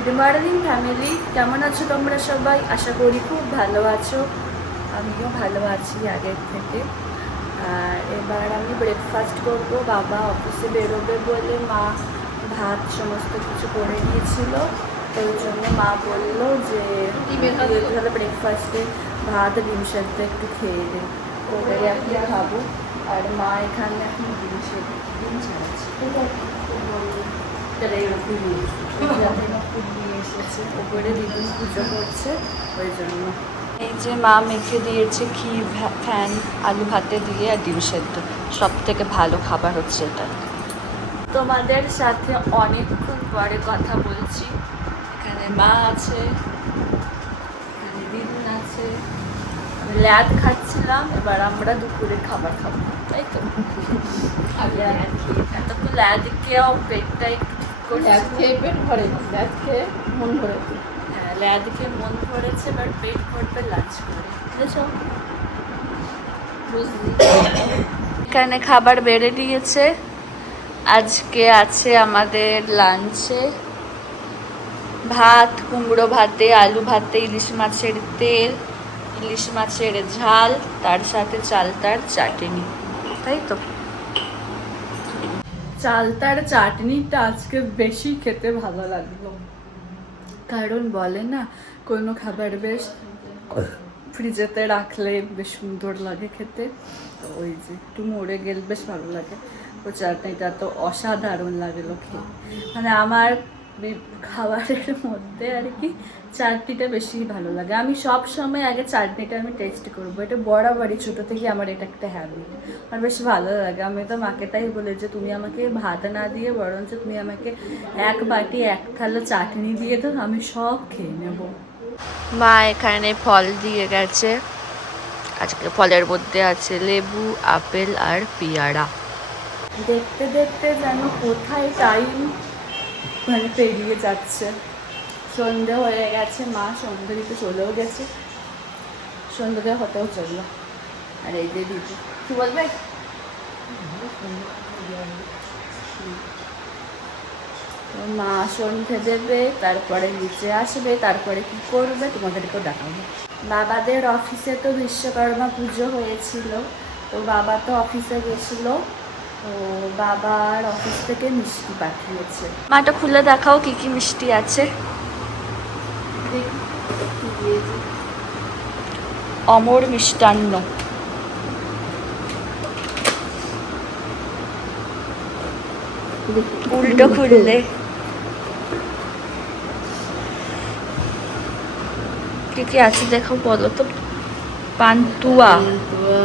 Good morning family কেমন আছো তোমরা সবাই? আশা করি খুব ভালো আছো। আমিও ভালো আছি আগের থেকে। আর এবার আমি ব্রেকফাস্ট করব। বাবা অফিসে বেরোবে বলে মা ভাত সমস্ত কিছু করে দিয়েছিল তো ওই জন্য মা বলল যে তাহলে ব্রেকফাস্টে ভাত ডিম সেদ্ধ একটু খেয়ে দিন ওটাই এখন খাব। আর মা এখানে এখন ডিম সেদ্ধ ডিম ছাড়াচ্ছে। নিয়ে এসেছে। ওপরে দিদুন পুজো করছে ওই জন্য। এই যে মা মেখে দিয়েছে ভা- ফ্যান আলু ভাতে দিয়ে আর ডিম সেদ্ধ। সব থেকে ভালো খাবার হচ্ছে এটা। তোমাদের সাথে অনেকক্ষণ পরে কথা বলছি। এখানে মা আছে এখানে দিদুন আছে। ল্যাদ খাচ্ছিলাম এবার আমরা দুপুরে খাবার খাব তাই তো? এতক্ষণ ল্যাদ? খেয়েও পেটটা একটু ল্যাদ খেয়ে পেট ভরে ল্যাদ খেয়ে মন ভরে। হ্যাঁ ল্যাদ খেয়ে মন ভরেছে এবার পেট ভরবে লাঞ্চ করে। বুঝেছ? এখানে খাবার বেড়ে দিয়েছে। আজকে আছে আমাদের লাঞ্চে ভাত কুমড়ো ভাতে আলু ভাতে ইলিশ মাছের তেল ইলিশ মাছের ঝাল তার সাথে চালতার চাটনি। তাই তো? চালতার চাটনিটা আজকে বেশি খেতে ভালো লাগল। কারণ বলে না, কোনো খাবার বেশ ফ্রিজেতে রাখলে বেশ সুন্দর লাগে খেতে। ওই যে একটু মরে গেলে বেশ ভালো লাগে। ও চাটনিটা তো অসাধারণ লাগল খেয়ে। মানে আমার খাবারের মধ্যে আর কি চাটনিটা বেশি ভালো লাগে। আমি সব সময় আগে চাটনিটা আমি টেস্ট করব। এটা বরাবরই ছোটো থেকে আমার এটা একটা হ্যাবিট আমার বেশ ভালো লাগে। আমি তো মাকে তাই বলে যে তুমি আমাকে ভাত না দিয়ে বরঞ্চ তুমি আমাকে এক বাটি এক থালা চাটনি দিয়ে দাও আমি সব খেয়ে নেব। মা এখানে ফল দিয়ে গেছে। আজকে ফলের মধ্যে আছে লেবু আপেল আর পেয়ারা। দেখতে দেখতে যেন কোথায় টাইম মানে পেরিয়ে যাচ্ছে। সন্ধে হয়ে গেছে, মা সন্ধে দিতে চলেও গেছে। সন্ধ্যে হতেও চলল। আর এই যে দিদি। কি বলবে? মা সন্ধে দেবে, তারপরে নিচে আসবে, তারপরে কি করবে তোমাদেরকেও দেখাবো। বাবাদের অফিসে তো বিশ্বকর্মা পুজো হয়েছিল। তো বাবা তো অফিসে গেছিল। তো বাবার অফিস থেকে মিষ্টি পাঠিয়েছে। মাটা খুলে দেখাও কি কি মিষ্টি আছে। অমর মিষ্টান্ন। উল্টো খুললে। কি কি আছে দেখো বলো তো। পান্তুয়া। পান্তুয়া,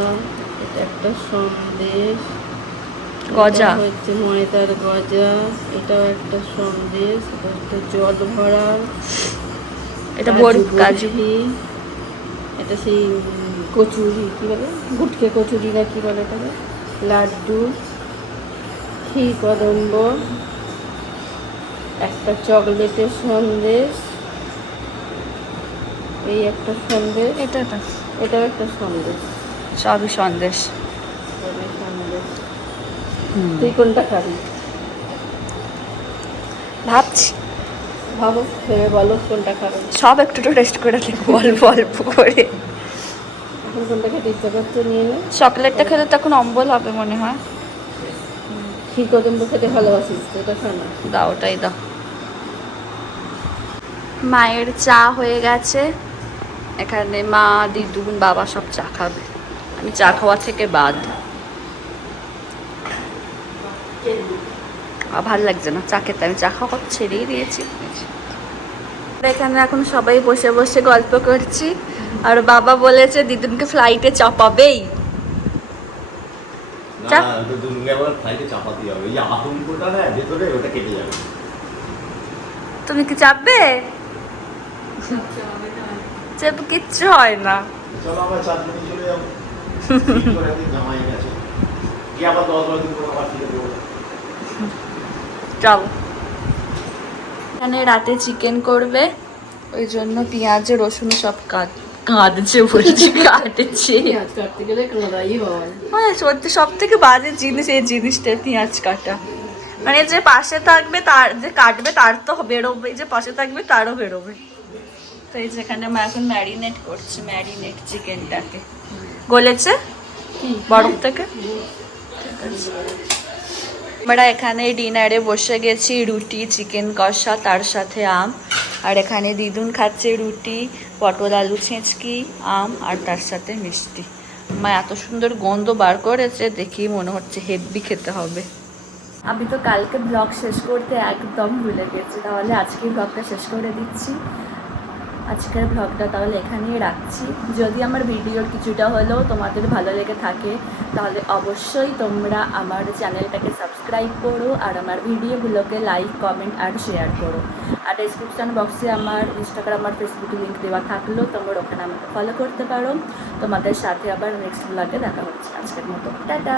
এটা একটা সন্দেশ। গজা। হচ্ছে ময়দার গজা। এটাও একটা সন্দেশ এটা একটা জল ভরা এটা বোর কাজু এটা সেই কচুরি কি বলে? গুটকে কচুরি না কি বলে এটাকে? লাড্ডু। ক্ষীর কদম্ব। একটা চকলেটের সন্দেশ। এই একটা সন্দেশ। এটা এটাও একটা সন্দেশ। সবই সন্দেশ। সবই সন্দেশ। তুই কোনটা খাবি? ভাবছি। ভাবো ভেবে বলো কোনটা খাবে। সব একটু একটু টেস্ট করে দেখব অল্প অল্প করে। এখন কোনটা খেতে ইচ্ছা করছে নিয়ে নে। চকলেটটা খেলে তখন অম্বল হবে মনে হয়। ক্ষীর কদম্ব খেতে ভালোবাসিস তো এটা খা না। দাও ওটাই দাও। মায়ের চা হয়ে গেছে। এখানে মা দিদুন বাবা সব চা খাবে। আমি চা খাওয়া থেকে বাদ। ভালো লাগছে না। চা খেতে আমি চা খাওয়া কথা ছেড়েই দিয়েছি। এখানে এখন সবাই বসে বসে গল্প করছি। আর বাবা বলেছে দিদুনকে ফ্লাইটে চাপাবেই। না চাপ। ওটা দুর্গা আবার ফ্লাইটে চাপাতে হবে। এই আতঙ্কটা না ভেতরে ওটা কেটে যাবে। তুমি কি চাপবে? চাপ কিচ্ছু হয় না। চলো আমরা চার দিন চলে যাব। ঠিক করে একদিন জামাই গেছে। কি আবার চল এখানে রাতে চিকেন করবে ওই জন্য পেঁয়াজ রসুন সব কাট। কাঁদছে বলছি কাটছে পেঁয়াজ কাটতে গেলে কাঁদাই হয়। হ্যাঁ সত্যি সব থেকে বাজে জিনিস এই জিনিসটা পেঁয়াজ কাটা। মানে যে পাশে থাকবে তার যে কাটবে তার তো বেরোবে যে পাশে থাকবে তারও বেরোবে। তো এই যেখানে মা এখন ম্যারিনেট করছে ম্যারিনেট চিকেনটাকে গলেছে? বরফ থেকে? ঠিক আছে। আমরা এখানে ডিনারে বসে গেছি, রুটি, চিকেন কষা, তার সাথে আম। আর এখানে দিদুন খাচ্ছে রুটি, পটল, আলু, ছেঁচকি, আম, আর তার সাথে মিষ্টি। মা এত সুন্দর গন্ধ বার করেছে, দেখি মনে হচ্ছে হেভি খেতে হবে। আমি তো কালকে ব্লগ শেষ করতে একদম ভুলে গেছি, তাহলে আজকে ব্লগটা শেষ করে দিচ্ছি। আজকের ব্লগটা তাহলে এখানেই রাখছি। যদি আমার ভিডিওর কিছুটা হলেও তোমাদের ভালো লেগে থাকে, তাহলে অবশ্যই তোমরা আমার চ্যানেলটাকে সাবস্ক্রাইব করো আর আমার ভিডিওগুলোকে লাইক কমেন্ট আর শেয়ার করো। আর ডিসক্রিপশান বক্সে আমার ইনস্টাগ্রাম আর ফেসবুকে লিঙ্ক দেওয়া থাকলেও তোমরা ওখানে আমাকে ফলো করতে পারো। তোমাদের সাথে আবার নেক্সট ব্লগে দেখা হচ্ছে আজকের মতো। টাটা!